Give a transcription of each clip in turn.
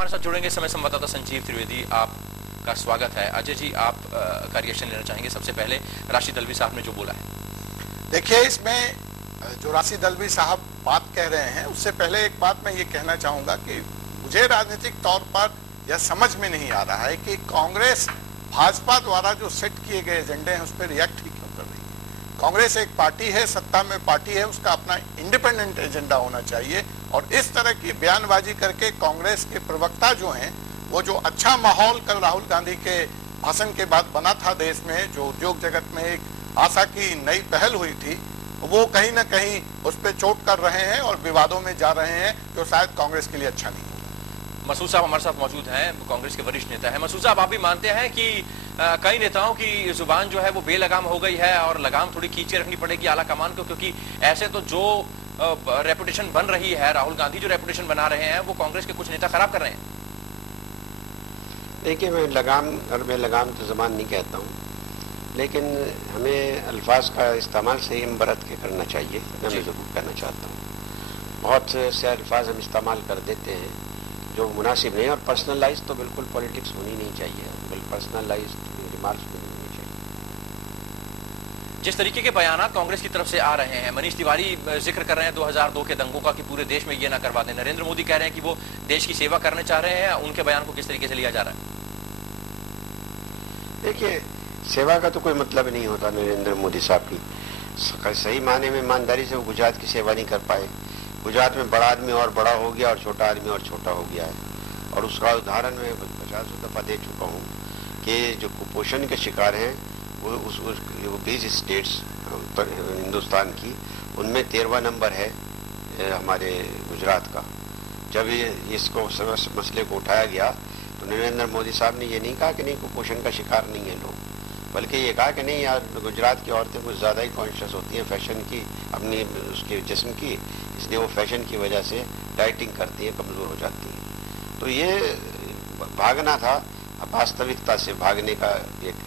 हमारे साथ जुड़ेंगे समय संवाददाता संजीव त्रिवेदी, आपका स्वागत है। अजय जी, आप का रिएक्शन लेना चाहेंगे सबसे पहले राशिद अल्वी साहब ने जो बोला है? देखिए, इसमें जो राशिद अल्वी साहब बात कह रहे हैं उससे पहले एक बात मैं ये कहना चाहूंगा कि मुझे राजनीतिक तौर पर यह समझ में नहीं आ रहा है कि कांग्रेस भाजपा द्वारा जो सेट किए गए एजेंडे हैं उस पर रिएक्ट ही क्यों कर रही है। कांग्रेस एक पार्टी है, सत्ता में पार्टी है, उसका अपना इंडिपेंडेंट एजेंडा होना चाहिए। और इस तरह की बयानबाजी करके कांग्रेस के प्रवक्ता जो हैं, वो जो अच्छा माहौल कल राहुल गांधी के भाषण के बाद बना था देश में, जो उद्योग जगत में एक आशा की नई पहल हुई थी, वो कहीं ना कहीं उस पर चोट कर रहे हैं और विवादों में जा रहे हैं, जो शायद कांग्रेस के लिए अच्छा नहीं होगा। मसूद साहब हमारे साथ मौजूद हैं, कांग्रेस के वरिष्ठ नेता हैं। मसूद साहब, आप भी मानते हैं कि कई नेताओं की जुबान जो है वो बेलगाम हो गई है और लगाम थोड़ी खींचे रखनी पड़ेगी आला कमान को, क्योंकि ऐसे तो जो रेपुटेशन बन रही है, राहुल गांधी जो रेपुटेशन बना रहे हैं, वो कांग्रेस के कुछ नेता खराब कर रहे हैं? देखिए, मैं लगाम तो जबान नहीं कहता हूँ, लेकिन हमें अल्फाज का इस्तेमाल सही बरत के करना चाहिए। मैं ज़रूर कहना चाहता हूँ, बहुत से अल्फाज हम इस्तेमाल कर देते हैं जो मुनासिब नहीं, और पर्सनलाइज तो बिल्कुल पॉलिटिक्स होनी नहीं चाहिए, बिल्कुल पर्सनलाइज रिमार्क्स भी नहीं होनी चाहिए। जिस तरीके के बयानात कांग्रेस की तरफ से आ रहे हैं, मनीष तिवारी जिक्र कर रहे हैं 2002 के दंगों का कि पूरे देश में ये ना करवा दें, नरेंद्र मोदी कह रहे हैं कि वो देश की सेवा करने चाह रहे हैं, उनके बयान को किस तरीके से लिया जा रहा है? देखिए, सेवा का तो कोई मतलब नहीं होता नरेंद्र मोदी साहब की। सही माने में ईमानदारी से वो गुजरात की सेवा नहीं कर पाए। गुजरात में बड़ा आदमी और बड़ा हो गया और छोटा आदमी और छोटा हो गया है, और उसका उदाहरण मैं 50 दफ़ा दे चुका हूँ कि जो कुपोषण के शिकार हैं वो 20 स्टेट्स हिंदुस्तान की, उनमें 13वां नंबर है हमारे गुजरात का। जब इसको मसले को उठाया गया तो नरेंद्र मोदी साहब ने ये नहीं कहा कि नहीं कुपोषण का शिकार नहीं है लोग, बल्कि ये कहा कि नहीं यार, गुजरात की औरतें कुछ ज़्यादा ही कॉन्शियस होती हैं फैशन की, अपनी उसके जिस्म की, इसलिए वो फैशन की वजह से डाइटिंग करती है, कमज़ोर हो जाती है। तो ये भागना था, वास्तविकता से भागने का एक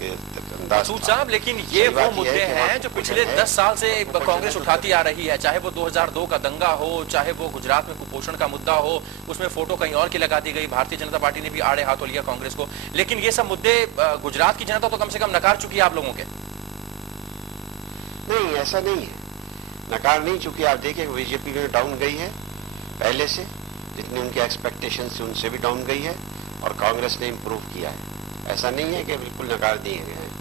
अंदाज। मसूद साहब, लेकिन ये वो मुद्दे हैं जो पिछले 10 साल से कांग्रेस उठाती आ रही है, चाहे वो 2002 का दंगा हो, चाहे वो गुजरात में कुपोषण का मुद्दा हो, उसमें फोटो कहीं और की लगा दी गई, भारतीय जनता पार्टी ने भी आड़े हाथों लिया कांग्रेस को, लेकिन ये सब मुद्दे गुजरात की जनता तो कम से कम नकार चुकी है आप लोगों के। नहीं, ऐसा नहीं है, नकार नहीं चुकी। आप देखिए, बीजेपी में डाउन गई है पहले से, जितनी उनकी एक्सपेक्टेशन से उनसे भी डाउन गई है, और कांग्रेस ने इम्प्रूव किया है। ऐसा नहीं है कि बिल्कुल नकार दिए गए हैं।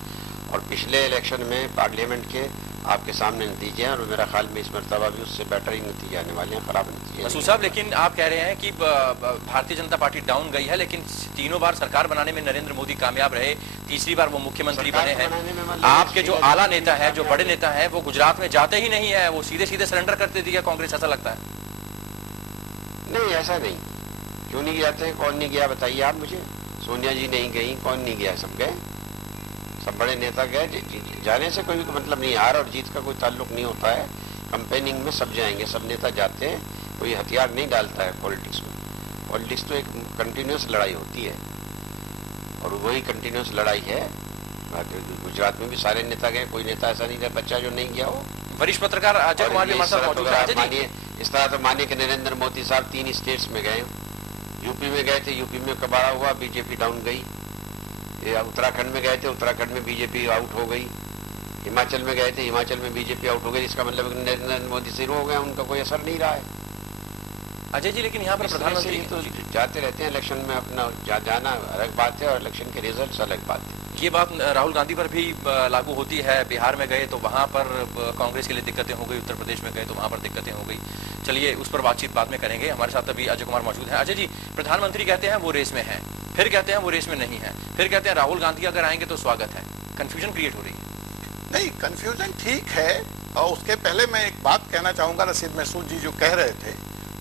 और पिछले इलेक्शन में पार्लियामेंट के आपके सामने नतीजे हैं, और मेरा ख्याल में इस मरतबा भी उससे बेटर ही नतीजे आने वाले हैं, खराब नतीजे। मसूद साहब, लेकिन आप कह रहे हैं कि भारतीय जनता पार्टी डाउन गई है, लेकिन 3 बार सरकार बनाने में नरेंद्र मोदी कामयाब रहे, तीसरी बार वो मुख्यमंत्री बने हैं। आपके जो आला नेता है, जो बड़े नेता है, वो गुजरात में जाते ही नहीं है, वो सीधे सीधे सरेंडर कर देती है कांग्रेस, ऐसा लगता है? नहीं, ऐसा नहीं। क्यों नहीं जाते हैं? कौन नहीं गया बताइए आप मुझे। सोनिया जी नहीं गई, कौन नहीं गया? सब गए, सब बड़े नेता गए। जाने से कोई मतलब नहीं, हार और जीत का कोई ताल्लुक नहीं होता है। कंपेनिंग में सब जाएंगे, सब नेता जाते हैं, कोई हथियार नहीं डालता है पॉलिटिक्स में। पॉलिटिक्स तो एक कंटिन्यूस लड़ाई होती है, और वही कंटिन्यूस लड़ाई है। गुजरात में भी सारे नेता गए, कोई नेता ऐसा नहीं था बच्चा जो नहीं गया हो। वरिष्ठ पत्रकार अजय कुमार भी हमारे साथ मौजूद है। इस तरह तो मानिए कि नरेंद्र मोदी साहब 3 स्टेट्स में गए, यूपी में गए थे, यूपी में कबाड़ा हुआ, बीजेपी डाउन गई। उत्तराखंड में गए थे, उत्तराखंड में बीजेपी आउट हो गई। हिमाचल में गए थे, हिमाचल में बीजेपी आउट हो गई। इसका मतलब नरेंद्र मोदी जीरो हो गए, उनका कोई असर नहीं रहा है। अजय जी, लेकिन यहाँ पर प्रधानमंत्री तो जाते रहते हैं इलेक्शन में, अपना जाना अलग बात है और इलेक्शन के रिजल्ट अलग बात है। ये बात राहुल गांधी पर भी लागू होती है। बिहार में गए तो वहां पर कांग्रेस के लिए दिक्कतें हो गई, उत्तर प्रदेश में गए तो वहां पर दिक्कतें हो गई। चलिए, उस पर बातचीत बाद में करेंगे। हमारे साथ अभी अजय कुमार मौजूद हैं। अजय जी, प्रधानमंत्री कहते हैं वो रेस में है, फिर कहते हैं वो रेस में नहीं है, फिर कहते हैं राहुल गांधी अगर आएंगे तो स्वागत है। कंफ्यूजन क्रिएट हो रही है। नहीं, कंफ्यूजन ठीक है। और उसके पहले मैं एक बात कहना चाहूंगा, रशीद मसूद जी जो कह रहे थे,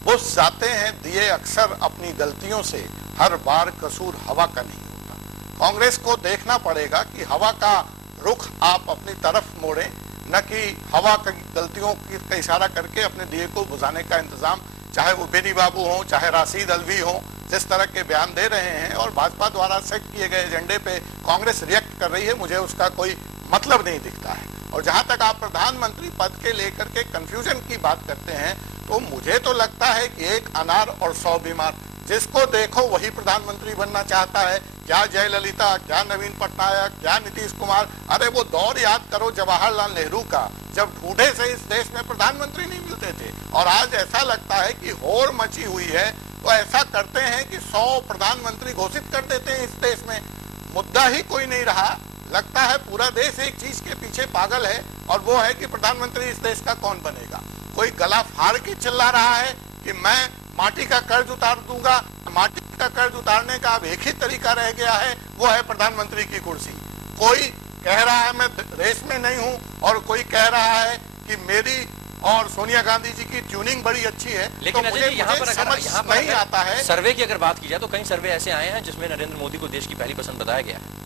वो जाते हैं दिए अक्सर अपनी गलतियों से, हर बार कसूर हवा का नहीं होता। कांग्रेस को देखना पड़ेगा कि हवा का रुख आप अपनी तरफ मोड़ें, न कि हवा की गलतियों का इशारा करके अपने दिए को बुझाने का इंतजाम, चाहे वो बेनी बाबू हो, चाहे राशिद अल्वी हो, जिस तरह के बयान दे रहे हैं और भाजपा द्वारा सेट किए गए एजेंडे पे कांग्रेस रिएक्ट कर रही है, मुझे उसका कोई मतलब नहीं दिखता है। और जहां तक आप प्रधानमंत्री पद के लेकर के कंफ्यूजन की बात करते हैं, तो मुझे तो लगता है कि एक अनार और 100 बीमार, जिसको देखो वही प्रधानमंत्री बनना चाहता है। क्या जयललिता, क्या नवीन पटनायक, क्या नीतीश कुमार, अरे वो दौर याद करो जवाहरलाल नेहरू का, जब ढूंढे से इस देश में प्रधानमंत्री नहीं मिलते थे। और आज ऐसा लगता है कि होड़ मची हुई है, तो ऐसा करते हैं कि 100 प्रधानमंत्री घोषित कर देते हैं इस देश में। मुद्दा ही कोई नहीं रहा। लगता है पूरा देश एक चीज के पीछे पागल है, और वो है कि प्रधानमंत्री इस देश का कौन बनेगा। कोई गला फाड़ के चिल्ला रहा है कि मैं माटी का कर्ज उतार दूंगा। माटी का कर्ज उतारने का अब एक ही तरीका रह गया है, वो है प्रधानमंत्री की कुर्सी। कोई कह रहा है मैं रेस में नहीं हूं, और कोई कह रहा है कि मेरी और सोनिया गांधी जी की ट्यूनिंग बड़ी अच्छी है। लेकिन तो अजय जी, यहाँ पर नहीं आता है। सर्वे की अगर बात की जाए तो कई सर्वे ऐसे आए हैं जिसमें नरेंद्र मोदी को देश की पहली पसंद बताया गया है।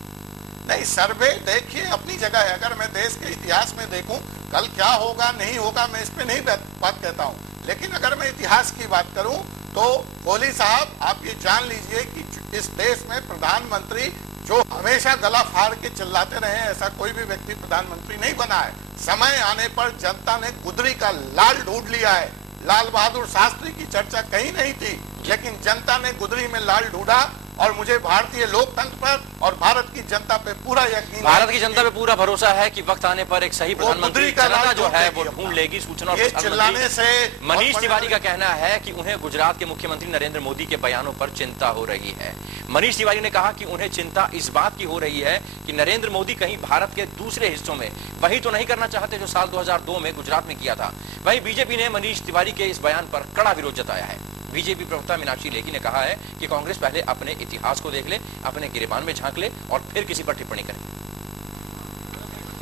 नहीं, सर्वे देखिए अपनी जगह है। अगर मैं देश के इतिहास में देखूं कल क्या होगा नहीं होगा, मैं इस पे नहीं बात कहता हूं, लेकिन अगर मैं इतिहास की बात करूं तो कोहली साहब आप ये जान लीजिए कि इस देश में प्रधानमंत्री जो हमेशा गला फाड़ के चिल्लाते रहे, ऐसा कोई भी व्यक्ति प्रधानमंत्री नहीं बना है। समय आने पर जनता ने गुदरी का लाल ढूंढ लिया है। लाल बहादुर शास्त्री की चर्चा कहीं नहीं थी, लेकिन जनता ने गुदरी में लाल ढूंढा। और मुझे भारतीय लोकतंत्र पर और भारत की जनता पे पूरा यकीन, भारत की जनता पे पूरा भरोसा है कि वक्त आने पर एक सही प्रधानमंत्री जनता जो है वो ढूंढ लेगी। सूचना और चिल्लाने से मनीष तिवारी का कहना है कि उन्हें गुजरात के मुख्यमंत्री नरेंद्र मोदी के बयानों पर चिंता हो रही है। मनीष तिवारी ने कहा कि उन्हें चिंता इस बात की हो रही है कि नरेंद्र मोदी कहीं भारत के दूसरे हिस्सों में वही तो नहीं करना चाहते जो साल 2002 में गुजरात में किया था। वहीं बीजेपी ने मनीष तिवारी के इस बयान पर कड़ा विरोध जताया है। बीजेपी प्रवक्ता मीनाक्षी लेखी ने कहा है कि कांग्रेस पहले अपने इतिहास को देख ले, अपने गिरेबान में झांक ले और फिर किसी पर टिप्पणी करे।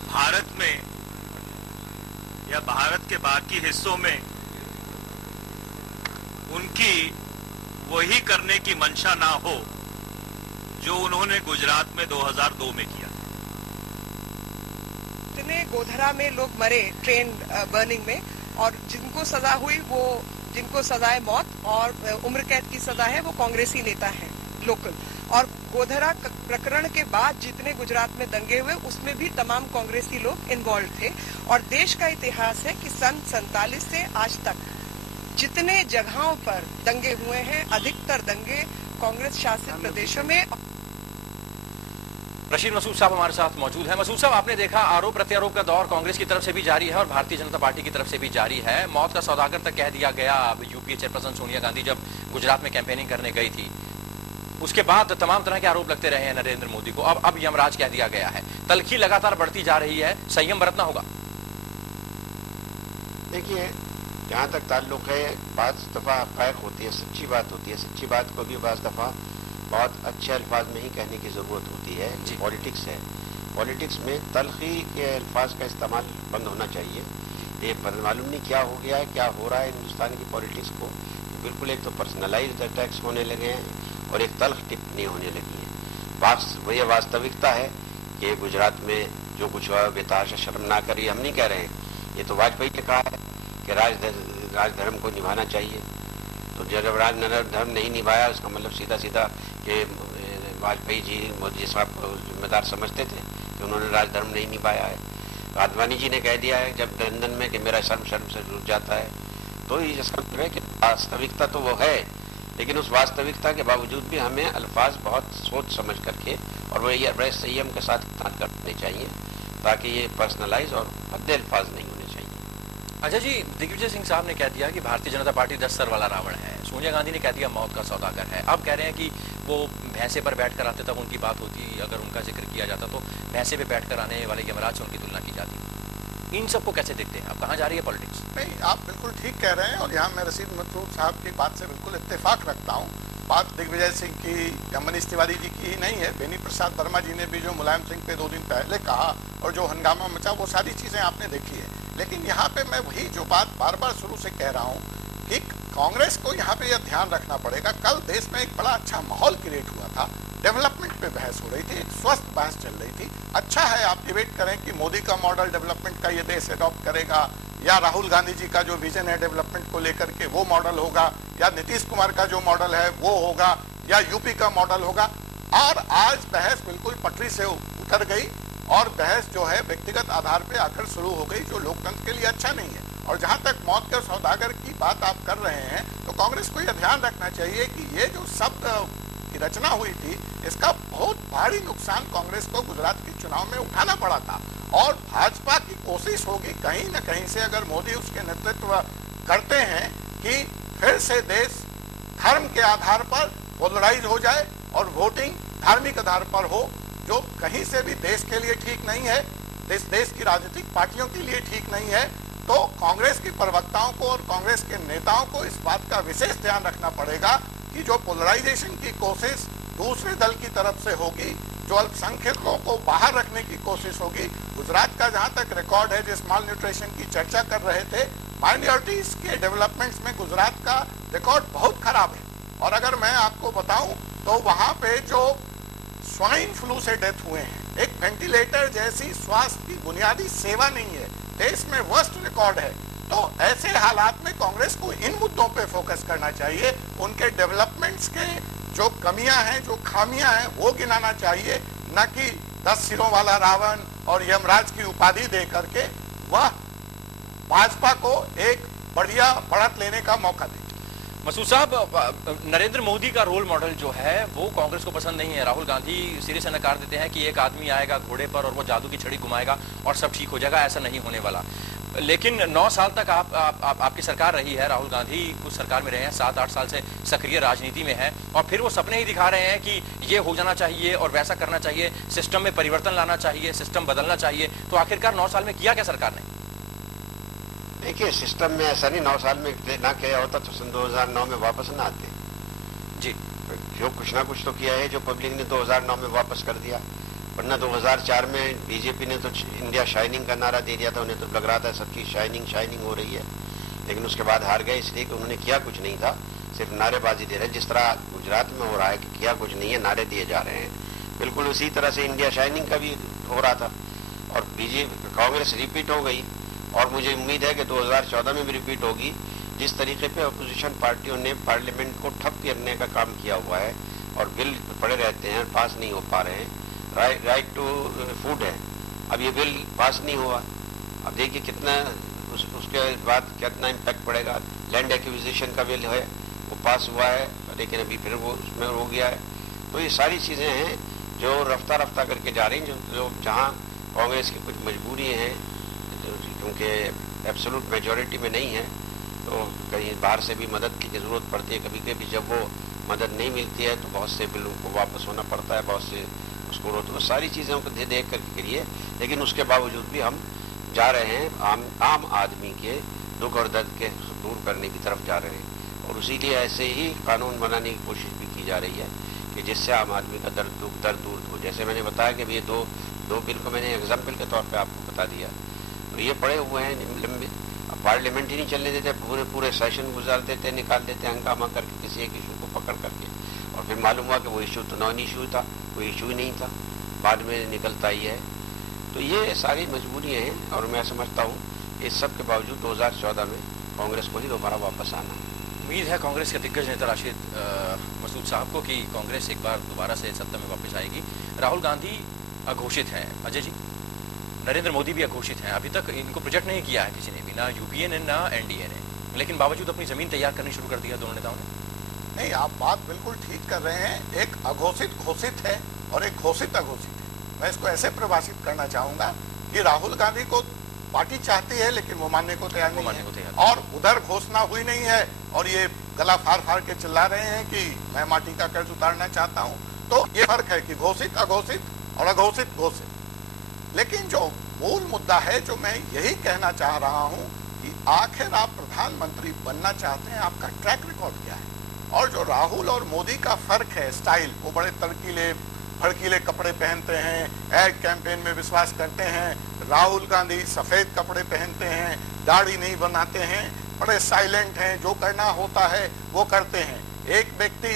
भारत में या भारत के बाकी हिस्सों में उनकी वही करने की मंशा ना हो जो उन्होंने गुजरात में 2002 में किया। इतने गोधरा में लोग मरे ट्रेन बर्निंग में, और जिनको सजा हुई वो जिनको सजाए मौत और उम्र कैद की सजा है वो कांग्रेसी नेता हैं लोकल। और गोधरा प्रकरण के बाद जितने गुजरात में दंगे हुए उसमें भी तमाम कांग्रेसी लोग इन्वॉल्व थे। और देश का इतिहास है कि सन 47 से आज तक जितने जगहों पर दंगे हुए हैं, अधिकतर दंगे कांग्रेस शासित प्रदेशों में। रशीद मसूद साहब हमारे साथ मौजूद हैं। मसूद साहब, आपने देखा आरोप प्रत्यारोप का दौर कांग्रेस की तरफ से भी जारी है और भारतीय जनता पार्टी की तरफ से भी जारी है। मौत का सौदागर तक कह दिया गया यूपीए चेयरपर्सन सोनिया गांधी जब गुजरात में कैंपेनिंग करने गई थी। उसके बाद तमाम तरह के आरोप लगते रहे हैं नरेंद्र मोदी को। अब यमराज कह दिया गया है। तलखी लगातार बढ़ती जा रही है, संयम बरतना होगा। देखिए, जहाँ तक ताल्लुक है, बात दफा हक़ाइक़ होती है, सच्ची बात होती है। सच्ची बात को भी बाज़ दफा बहुत अच्छे अल्फाज में ही कहने की ज़रूरत होती है। पॉलिटिक्स है, पॉलिटिक्स में तलखी के अल्फाज का इस्तेमाल बंद होना चाहिए। ये मालूम नहीं क्या हो गया है, क्या हो रहा है हिंदुस्तान की पॉलिटिक्स को। बिल्कुल एक तो पर्सनलाइज्ड अटैक्स होने लगे हैं और एक तल्ख टिप्पणी होने लगी है। ये वास्तविकता है कि गुजरात में जो कुछ हुआ बेतहाशा शर्मनाक है। हम नहीं कह रहे हैं, ये तो वाजपेयी ने कहा है कि राजधर्म को निभाना चाहिए। तो जब राजधर्म नहीं निभाया उसका मतलब सीधा सीधा कि वाजपेयी जी मोदी साहब को जिम्मेदार समझते थे कि उन्होंने राजधर्म नहीं निभाया है। आडवाणी जी ने कह दिया है जब लंदन में कि मेरा शर्म से जुड़ जाता है। तो ये इसका मतलब है कि वास्तविकता तो वो है, लेकिन उस वास्तविकता के बावजूद भी हमें अल्फाज बहुत सोच समझ करके और वो ये बड़े संयम के साथ इस्तेमाल करने चाहिए ताकि ये पर्सनलाइज और भद्दे अल्फाज नहीं होने चाहिए। अच्छा जी, दिग्विजय सिंह साहब ने कह दिया कि भारतीय जनता पार्टी 10 सर वाला रावण है। सोनिया गांधी ने कह दिया मौत का सौदागर है। अब कह रहे हैं कि वो भैंसे पर बैठ कर आते तब उनकी बात होती, अगर उनका जिक्र किया जाता तो भैंसे पे बैठ कर आने वाले यमराज से उनकी तुलना की जाती। इन सबको कैसे देखते हैं? अब कहाँ जा रही है पॉलिटिक्स? नहीं, आप बिल्कुल ठीक कह रहे हैं और यहाँ मैं रशीद मसूद साहब की बात से बिल्कुल इत्तेफाक रखता हूँ। बात दिग्विजय सिंह की या मनीष तिवारी जी की ही नहीं है। बेनी प्रसाद वर्मा जी ने भी जो मुलायम सिंह पे 2 दिन पहले कहा और जो हंगामा मचा, वो सारी चीजें आपने देखी है। लेकिन यहाँ पे मैं वही जो बात बार बार शुरू से कह रहा हूँ कि कांग्रेस को यहाँ पे यह ध्यान रखना पड़ेगा। कल देश में एक बड़ा अच्छा माहौल क्रिएट हुआ था, डेवलपमेंट पे बहस हो रही थी, एक स्वस्थ बहस चल रही थी। अच्छा है आप डिबेट करें कि मोदी का मॉडल डेवलपमेंट का ये देश अडॉप्ट करेगा या राहुल गांधी जी का जो विजन है डेवलपमेंट को लेकर के वो मॉडल होगा, या नीतीश कुमार का जो मॉडल है वो होगा, या यूपी का मॉडल होगा। और आज बहस बिल्कुल पटरी से उतर गई और बहस जो है व्यक्तिगत आधार पे आकर शुरू हो गई, जो लोकतंत्र के लिए अच्छा नहीं है। और जहां तक मौत के सौदागर की बात आप कर रहे हैं, तो कांग्रेस को यह ध्यान रखना चाहिए कि ये जो शब्द की रचना हुई थी, इसका बहुत भारी नुकसान कांग्रेस को गुजरात के चुनाव में उठाना पड़ा था। और भाजपा की कोशिश होगी कहीं न कहीं से, अगर मोदी उसके नेतृत्व करते हैं, कि फिर से देश धर्म के आधार पर पोलराइज हो जाए और वोटिंग धार्मिक आधार पर हो, जो कहीं से भी देश के लिए ठीक नहीं है, देश की राजनीतिक पार्टियों के लिए ठीक नहीं है। तो कांग्रेस की प्रवक्ताओं को और कांग्रेस के नेताओं को इस बात का विशेष ध्यान रखना पड़ेगा कि जो पोलराइजेशन की कोशिश दूसरे दल की तरफ से होगी, जो अल्पसंख्यकों को बाहर रखने की कोशिश होगी। गुजरात का जहां तक रिकॉर्ड है, जिस माल न्यूट्रिशन की चर्चा कर रहे थे, माइनॉरिटीज के डेवलपमेंट्स में गुजरात का रिकॉर्ड बहुत खराब है। और अगर मैं आपको बताऊं तो वहां पे जो स्वाइन फ्लू से डेथ हुए हैं, एक वेंटिलेटर जैसी स्वास्थ्य की बुनियादी सेवा नहीं है, देश में वर्स्ट रिकॉर्ड है। तो ऐसे हालात में कांग्रेस को इन मुद्दों पे फोकस करना चाहिए, उनके डेवलपमेंट्स के जो कमियां हैं, जो खामियां हैं, वो गिनाना चाहिए, न कि 10 सिरों वाला रावण और यमराज की उपाधि दे करके वह भाजपा को एक बढ़िया बढ़त लेने का मौका दे। मसूद साहब, नरेंद्र मोदी का रोल मॉडल जो है वो कांग्रेस को पसंद नहीं है। राहुल गांधी सिरे से नकार देते हैं कि एक आदमी आएगा घोड़े पर और वो जादू की छड़ी घुमाएगा और सब ठीक हो जाएगा, ऐसा नहीं होने वाला। लेकिन 9 साल तक आपकी सरकार रही है, राहुल गांधी कुछ सरकार में रहे हैं, 7-8 साल से सक्रिय राजनीति में है, और फिर वो सपने ही दिखा रहे हैं कि ये हो जाना चाहिए और वैसा करना चाहिए, सिस्टम में परिवर्तन लाना चाहिए, सिस्टम बदलना चाहिए। तो आखिरकार 9 साल में किया क्या सरकार ने? देखिए, सिस्टम में ऐसा नहीं 9 साल में ना किया होता तो सन 2009 में वापस ना आते जी। जो कुछ ना कुछ तो किया है, जो पब्लिक ने 2009 में वापस कर दिया। वरना 2004 में बीजेपी ने तो इंडिया शाइनिंग का नारा दे दिया था, उन्हें तो लग रहा था सबकी शाइनिंग हो रही है, लेकिन उसके बाद हार गए, इसलिए कि उन्होंने किया कुछ नहीं था, सिर्फ नारेबाजी दे रहे। जिस तरह गुजरात में हो रहा है कि किया कुछ नहीं है, नारे दिए जा रहे हैं, बिल्कुल उसी तरह से इंडिया शाइनिंग का भी हो रहा था। और बीजेपी कांग्रेस रिपीट हो गई, और मुझे उम्मीद है कि 2014 में भी रिपीट होगी। जिस तरीके पे अपोजिशन पार्टियों ने पार्लियामेंट को ठप करने का काम किया हुआ है और बिल पड़े रहते हैं, पास नहीं हो पा रहे हैं। राइट टू फूड है, अब ये बिल पास नहीं हुआ। अब देखिए कितना उसके बाद कितना इम्पैक्ट पड़ेगा। लैंड एक्विजिशन का बिल है, वो पास हुआ है, लेकिन अभी फिर वो उसमें हो गया है। तो ये सारी चीज़ें हैं जो रफ्ता रफ्ता करके जा रही हैं, जो जहाँ कांग्रेस की कुछ मजबूरी हैं, क्योंकि एब्सोल्यूट मेजॉरिटी में नहीं है, तो कहीं बाहर से भी मदद की ज़रूरत पड़ती है। कभी कभी जब वो मदद नहीं मिलती है तो बहुत से बिलों को वापस होना पड़ता है, बहुत से उसको रोक, तो सारी चीज़ों को देख कर के लिए। लेकिन उसके बावजूद भी हम जा रहे हैं आम आदमी के दुख और दर्द के दूर करने की तरफ जा रहे हैं, और उसी लिए ऐसे ही कानून बनाने की कोशिश भी की जा रही है कि जिससे आम आदमी का दर्द दूर हो। जैसे मैंने बताया कि ये दो बिल को मैंने एग्जाम्पल के तौर पर आपको बता दिया, तो ये पड़े हुए हैं लंबे, पार्लियामेंट ही नहीं चलने देते, पूरे सेशन गुजार देते, निकाल देते हंगामा करके किसी एक इशू को पकड़ करके, और फिर मालूम हुआ कि वो इशू तो नॉन इशू था, कोई इशू ही नहीं था, बाद में निकलता ही है। तो ये सारी मजबूरियाँ हैं, और मैं समझता हूँ इस सब के बावजूद 2014 में कांग्रेस को ही दोबारा वापस आना है। उम्मीद है कांग्रेस के दिग्गज नेता राशिद मसूद साहब को कि कांग्रेस एक बार दोबारा से सत्ता में वापस आएगी। राहुल गांधी अघोषित हैं, अजय जी, नरेंद्र मोदी भी अघोषित हैं, अभी तक इनको प्रोजेक्ट नहीं किया है किसी ने भी, ना यूपीए ने ना एनडीए ने, लेकिन बावजूद अपनी जमीन तैयार करनी शुरू कर दिया दोनों नेताओं ने। नहीं, आप बात बिल्कुल ठीक कर रहे हैं। एक अघोषित घोषित है और एक घोषित अघोषित है। मैं इसको ऐसे परिभाषित करना चाहूंगा कि राहुल गांधी को पार्टी चाहती है, लेकिन वो मानने को तैयार नहीं है, और उधर घोषणा हुई नहीं है, और ये गला फाड़ के चिल्ला रहे हैं कि मैं माटी का कर्ज उतारना चाहता हूँ। तो ये फर्क है कि घोषित अघोषित और अघोषित घोषित। लेकिन जो मूल मुद्दा है, जो मैं यही कहना चाह रहा हूं कि आखिर आप प्रधानमंत्री बनना चाहते हैं, आपका ट्रैक रिकॉर्ड क्या है? और जो राहुल और मोदी का फर्क है स्टाइल, वो बड़े तड़कीले भड़कीले कपड़े पहनते हैं, एड कैंपेन में विश्वास करते हैं। राहुल गांधी सफेद कपड़े पहनते हैं, दाढ़ी नहीं बनाते हैं, बड़े साइलेंट हैं, जो करना होता है वो करते हैं। एक व्यक्ति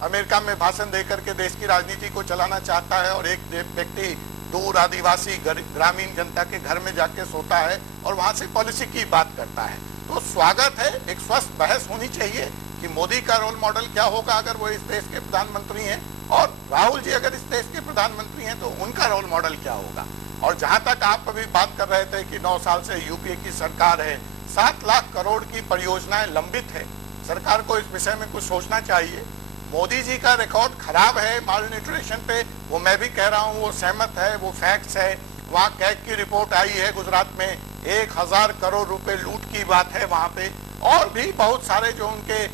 अमेरिका में भाषण देकर के देश की राजनीति को चलाना चाहता है, और एक व्यक्ति दूर आदिवासी ग्रामीण जनता के घर में जाके सोता है और वहां से पॉलिसी की बात करता है। तो स्वागत है, एक स्वस्थ बहस होनी चाहिए कि मोदी का रोल मॉडल क्या होगा अगर वो इस देश के प्रधानमंत्री हैं, और राहुल जी अगर इस देश के प्रधानमंत्री हैं तो उनका रोल मॉडल क्या होगा। और जहां तक आप अभी बात कर रहे थे कि 9 साल से यूपीए की सरकार है, 7 लाख करोड़ की परियोजनाएं लंबित है, सरकार को इस विषय में कुछ सोचना चाहिए। मोदी जी का रिकॉर्ड खराब है माल न्यूट्रिशन पे, वो मैं भी कह रहा हूँ, वो सहमत है, वो फैक्ट्स है। वहाँ कैग की रिपोर्ट आई है, गुजरात में 1000 करोड़ रुपए लूट की बात है वहाँ पे, और भी बहुत सारे जो उनके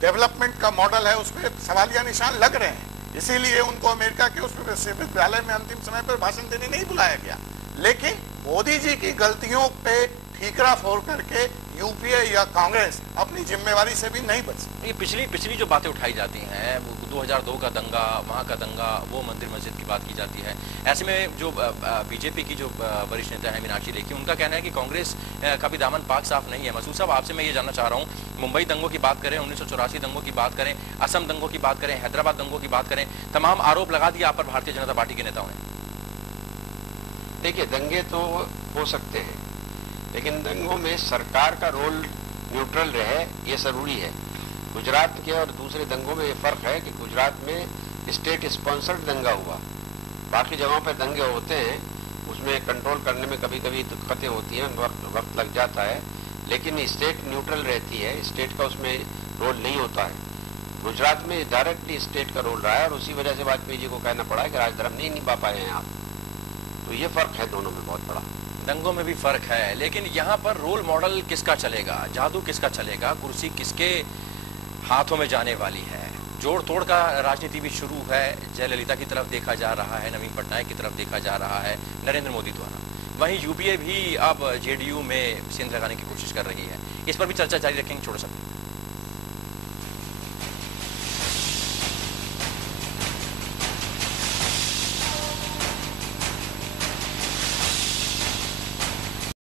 डेवलपमेंट का मॉडल है उस पर सवालिया निशान लग रहे हैं। इसीलिए उनको अमेरिका के उस विश्वविद्यालय में अंतिम समय पर भाषण देने नहीं बुलाया गया। लेकिन मोदी जी की गलतियों पे ठीकरा फोड़ करके यूपीए या कांग्रेस अपनी जिम्मेवारी से भी नहीं बच सकती। ये पिछली जो बातें उठाई जाती हैं, 2002 का दंगा, वहाँ का दंगा, वो मंदिर मस्जिद की बात की जाती है। ऐसे में जो बीजेपी की जो वरिष्ठ नेता है मीनाक्षी लेखी, उनका कहना है कि कांग्रेस का भी दामन पाक साफ नहीं है। मसूद साहब, आपसे मैं ये जानना चाह रहा हूँ, मुंबई दंगों की बात करें, 1984 दंगों की बात करें, असम दंगों की बात करें, हैदराबाद दंगों की बात करें, तमाम आरोप लगा दिया आप पर भारतीय जनता पार्टी के नेताओं ने। देखिए, दंगे तो हो सकते हैं, लेकिन दंगों में सरकार का रोल न्यूट्रल रहे, ये जरूरी है। गुजरात के और दूसरे दंगों में ये फर्क है कि गुजरात में स्टेट स्पॉन्सर्ड दंगा हुआ, बाकी जगहों पर दंगे होते हैं, उसमें कंट्रोल करने में कभी कभी दिक्कतें होती हैं, वक्त लग जाता है, लेकिन स्टेट न्यूट्रल रहती है, स्टेट का उसमें रोल नहीं होता है। गुजरात में डायरेक्टली स्टेट का रोल रहा है, और उसी वजह से वाजपेयी जी को कहना पड़ा कि राजधर्म नहीं निभा पाए हैं आप। तो ये फर्क है दोनों में बहुत बड़ा। दंगों में भी फर्क है, लेकिन यहाँ पर रोल मॉडल किसका चलेगा, जादू किसका चलेगा, कुर्सी किसके हाथों में जाने वाली है। जोड़ तोड़ का राजनीति भी शुरू है, जयललिता की तरफ देखा जा रहा है, नवीन पटनायक की तरफ देखा जा रहा है नरेंद्र मोदी द्वारा। वहीं यूपीए भी अब जेडीयू में सेंध लगाने की कोशिश कर रही है। इस पर भी चर्चा जारी रखेंगे, छोड़ सकते हैं।